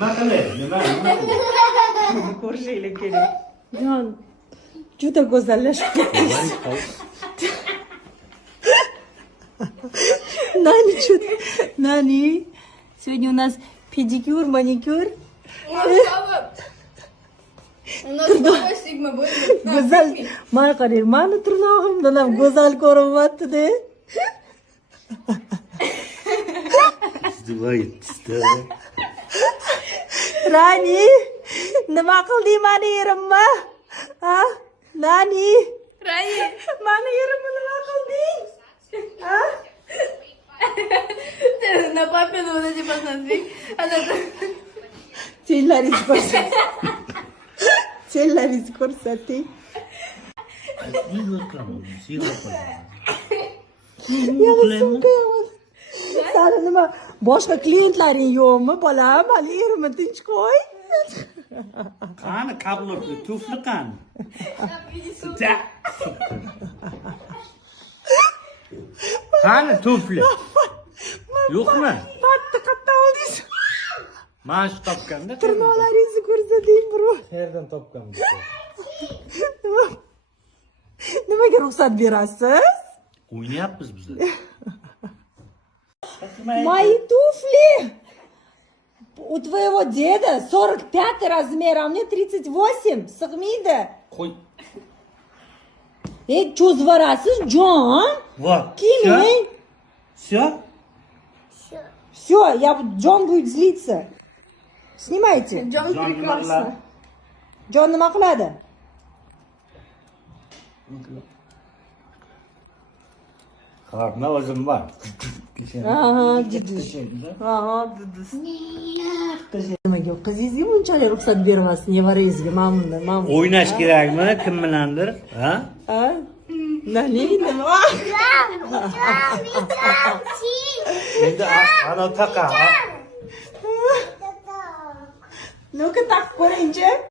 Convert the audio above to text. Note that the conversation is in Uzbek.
Nima qilay? Nima qilay? Ko'rishinglar kerak. Jon, juda go'zallashib ketdingiz. Nani, Nani, сегодня у нас педикюр, маникюр. Go'zal, mana qarang, mani tirnog'imdan ham go'zal ko'rinyapti-da. Rani, nima qilding mani yerimma? Ha? Nani? Rani, mani yerimni nima qilding? Ha? на папе вот эти посмотри. Senlaringizni ko'rsating. Senlaringizni ko'rsating. Sani nima boshqa klientlaring yo'qmi, bolam? Hali erimni tinch qo'y. Qani kablokli tufli qani? Qani tufli? Yo'qmi? Patta qatta oldingiz. Mana shu topganda. Tirnoqlaringizni ko'rsating, bro. Qayerdan topganmiz? Nimaga ruxsat berasiz? O'ynayapmiz biz. Мои туфли у твоего деда 45 размер, а мне 38. Sig'maydi. Qo'y. Cho'z varasiz, jon. Вот. Kiyiming. Всё? Все, Джон будет злиться. Снимайте. Джон прекрасно. Джон nima qiladi? Qarma o'zim bor. Aha, didis. Aha, didis. Nimaga qizingizga bunchalik ruxsat bermasin, nevarangizga mana O'ynash kerakmi kim bilandir? Ha? Ha? Nani nima? Endi ana taqa. Ну-ка, так, ko'ring-chi.